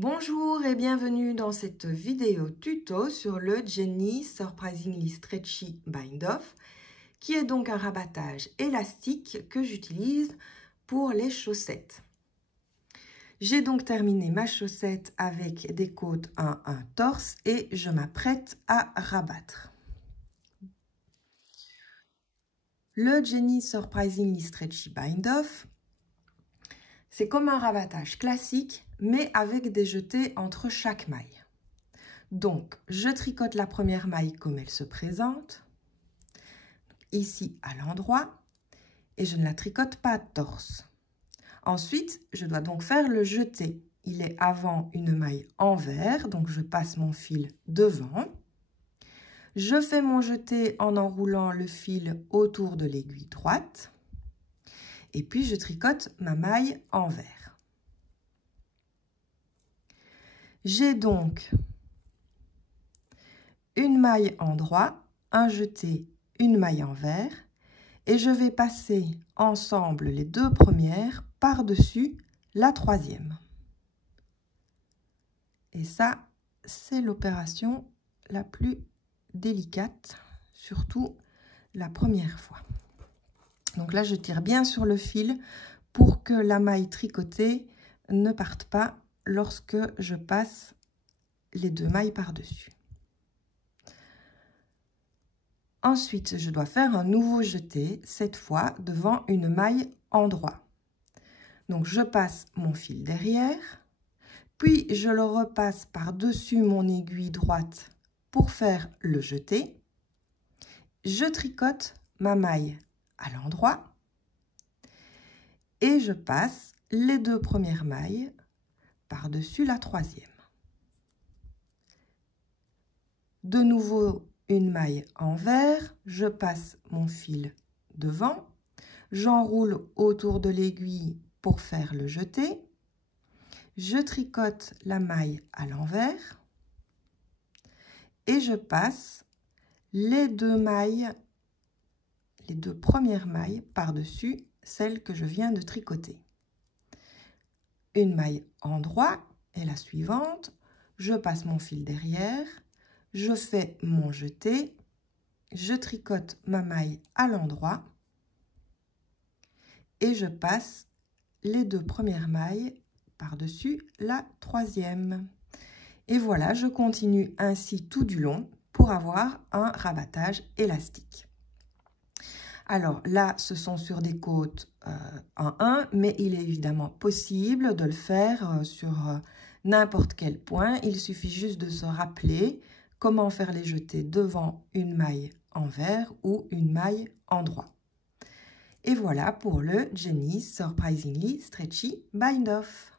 Bonjour et bienvenue dans cette vidéo tuto sur le Jenny Surprisingly Stretchy Bind Off, qui est donc un rabattage élastique que j'utilise pour les chaussettes. J'ai donc terminé ma chaussette avec des côtes 1 torse et je m'apprête à rabattre. Le Jenny Surprisingly Stretchy Bind Off, c'est comme un rabattage classique, mais avec des jetés entre chaque maille. Donc, je tricote la première maille comme elle se présente, ici à l'endroit, et je ne la tricote pas torse. Ensuite, je dois donc faire le jeté. Il est avant une maille envers, donc je passe mon fil devant. Je fais mon jeté en enroulant le fil autour de l'aiguille droite. Et puis, je tricote ma maille envers. J'ai donc une maille en droit, un jeté, une maille envers, et je vais passer ensemble les deux premières par-dessus la troisième. Et ça, c'est l'opération la plus délicate, surtout la première fois. Donc là, je tire bien sur le fil pour que la maille tricotée ne parte pas lorsque je passe les deux mailles par-dessus. Ensuite, je dois faire un nouveau jeté, cette fois devant une maille en droit. Donc, je passe mon fil derrière, puis je le repasse par-dessus mon aiguille droite pour faire le jeté. Je tricote ma maille à l'endroit et je passe les deux premières mailles par-dessus la troisième. De nouveau, une maille envers, je passe mon fil devant, j'enroule autour de l'aiguille pour faire le jeté, je tricote la maille à l'envers et je passe les deux premières mailles par-dessus celle que je viens de tricoter. Une maille en droit et la suivante, je passe mon fil derrière, je fais mon jeté, je tricote ma maille à l'endroit et je passe les deux premières mailles par-dessus la troisième. Et voilà, je continue ainsi tout du long pour avoir un rabattage élastique. Alors là, ce sont sur des côtes 1, mais il est évidemment possible de le faire sur n'importe quel point. Il suffit juste de se rappeler comment faire les jetés devant une maille envers ou une maille en droit. Et voilà pour le Jenny Surprisingly Stretchy Bind Off.